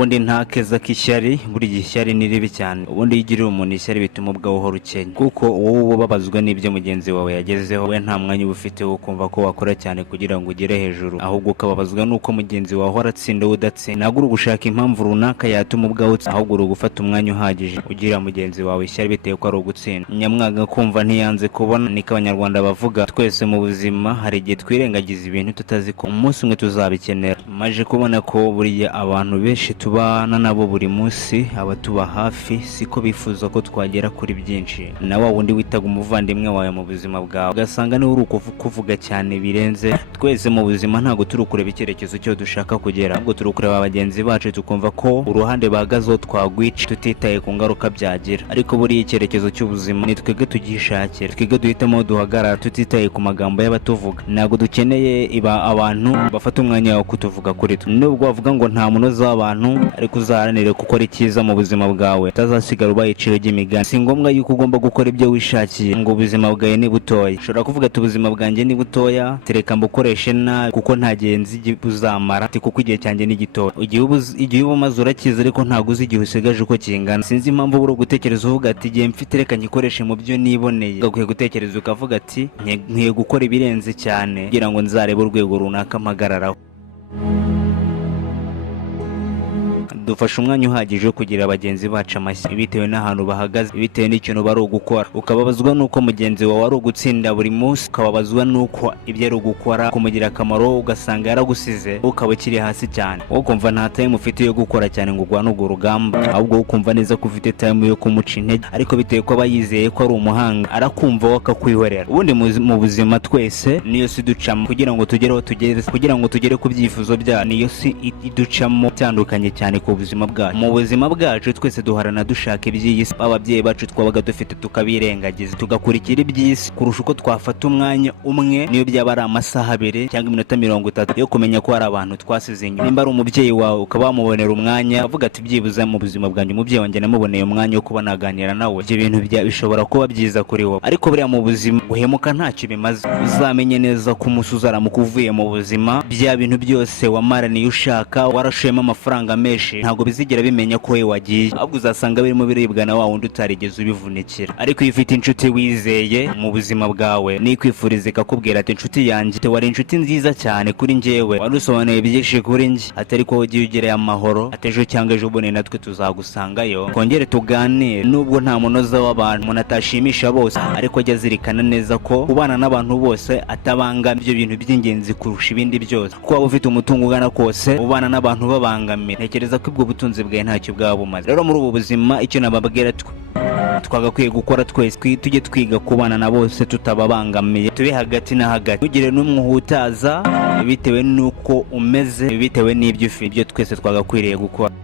ubundi nta keza k'ishyari, buri gihe ishyari ni ribi cyane. Ubundi iyo ugirira umuntu ishyari bituma ubwawe uhora ukenya, kuko wowe uba ubabazwa n'ibyo mugenzi wawe yagezeho, we nta mwanya uba ufite wo kumva ko wakora cyane kugira ngo ugere hejuru, ahubwo ukababazwa n'uko mugenzi wawe ahora atsinda wowe udatsinda. Ntabwo uri gushaka impamvu runaka yatuma ubwawe utsinda, ahubwo uri gufata umwanya uhagije ugirira mugenzi wawe ishyari bitewe ko ari ugutsinda. Nyamwaga kumva ntiyanze kubona, niko abanyarwanda bavuga. Twese mu buzima hari igihe twirengagiza ibintu tutazi ko umunsi umwe tuzabikenera. Maje kubona ko buriya abantu benshi tubana nabo buri munsi, abatuba hafi siko bifuza ko twagera kuri byinshi. Na wa wundi witaga umuvandimwe wawe mu buzima bwawe, ugasanga niwe uri kuvuga cyane birenze. Twese mu buzima ntabwo turi kureba icyerekezo cyo dushaka kugera, ahubwo turi kureba bagenzi bacu tukumva ko uruhande bahagazeho twagwica, tutitaye ku ngaruka byagira. Ariko buriya icyerekezo cy'ubuzima ni twebwe tugishakira, twebwe duhitamo duhagarara tutitaye ku magambo y'abatuvuga. Ntabwo dukeneye abantu bafata umwanya wo kutuvuga kuri twe. Nubwo bavuga ngo nta munoza w'abantu, ariko uzaharanire gukora icyiza mu buzima bwawe, utazasigara ubaye iciro ry'imigani. Si ngombwa yuko ugomba gukora ibyo wishakiye ngo ubuzima bwawe ni butoya. Ushobora kuvuga ati ubuzima bwanjye ni butoya, tereka mbukoreshe nabi kuko nta gihe nzi igihe uzamara, kuko igihe cyanjye ni gitoya. Igihe uba umaze urakiza, ariko ntabwo uzi igihe usigaje uko kingana. Sinzi impamvu uri gutekereza uvuga ati igihe mfite reka ngikoreshe mu byo niboneye. Ugakwiye gutekereza ukavuga ati nkwiye gukora ibirenze cyane kugira ngo nzarebe urwego runaka mpagararaho. Dufashe umwanya uhagije wo kugira abagenzi bacu amashyi bitewe n'ahantu bahagaze, bitewe n'ikintu bari gukora. Ukababazwa n'uko mugenzi wawe ari ugutsinda buri munsi, ukababazwa n'uko ibyo ari gukora kumugira akamaro, ugasanga yaragusize, ukaba ukiri hasi cyane. Wowe ukumva nta time ufite yo gukora cyane ngo urwane urwo rugamba, ahubwo ukumva neza ko ufite time yo kumuca intege, ariko bitewe ko aba yizeye ko ari umuhanga, arakumva wowe akakwihorera. Ubundi mu buzima twese niyo si ducamo kugira ngo tugereho tugere, kugira ngo tugere ku byifuzo byacu, niyo si iducamo itandukanye cyane ku buzima bwacu. Mu buzima bwacu twese duharana dushaka iby'iyi si. Ababyeyi bacu twabaga dufite tukabirengagiza, tugakurikira iby'isi kurusha uko twafata umwanya umwe, niyo byaba ari amasaha 2 cyangwa iminota 30 yo kumenya ko hari abantu twasize inyuma. Nimba ari umubyeyi wawe ukaba wamubonera umwanya, avuga ati byibuze mu buzima bwanjye umubyeyi wanjye namuboneye umwanya wo kuba naganira nawe, ibyo bintu bishobora kuba byiza kuri wowe. Ariko buriya mu buzima guhemuka ntacyo bimaze. Uzamenye neza ko umunsi uzaramuka uvuye mu buzima, bya bintu byose wamaraniye ushaka, warashuyemo amafaranga menshi, ntabwo bizigera bimenya ko we wagiye, ahubwo uzasanga birimo biribwa na wa wundi utarigeze ubivunikira. Ariko iyo ufite inshuti wizeye mu buzima bwawe, ni kwifuriza ikakubwira ati inshuti yanjye wari inshuti nziza cyane kuri njyewe, warusobanuye byinshi kuri njye, atari ko ugiye ugereye amahoro, atejo cyangwa ejo bundi natwe tuzagusangayo kongere tuganire. Nubwo nta munoza w'abantu, umuntu atashimisha bose, ariko ajya azirikana neza ko kubana n'abantu bose atabangamiye ibyo bintu by'ingenzi kurusha ibindi byose. Kuko waba ufite umutungo ugana kose, ubana n'abantu babangamira, ntekereza ko ubwo ubutunzi bwawe ntacyo bwaba bumaze. Rero muri ubu buzima icyo nababwira twagakwiye gukora twese, tujye twiga kubana na bose tutababangamiye, tube hagati na hagati, ntugire n'umwe uhutaza bitewe n'uko umeze, bitewe n'ibyo ufite. Ibyo twese twagakwiriye gukora.